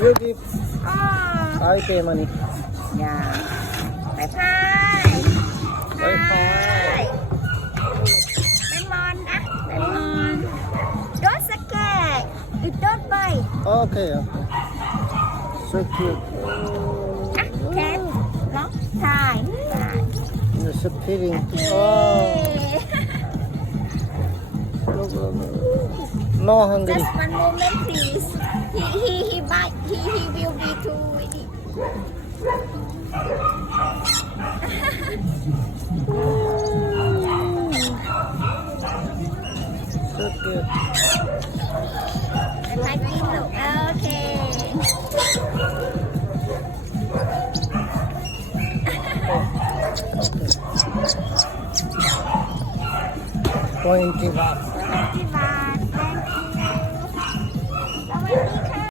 You give, Oh, I pay money. yeah. Bye bye. Bye bye. Bye mon á. Bye mon. Don't scare. It don't bite. Okay. So cute. Ah, cat. No? Thai. Thai. You're so pretty. Oh, Okay. look, look, look. No hungry. Just one moment, please. He bite. He will be too ready. So cute. Bye bye, Pino. Okay. $20.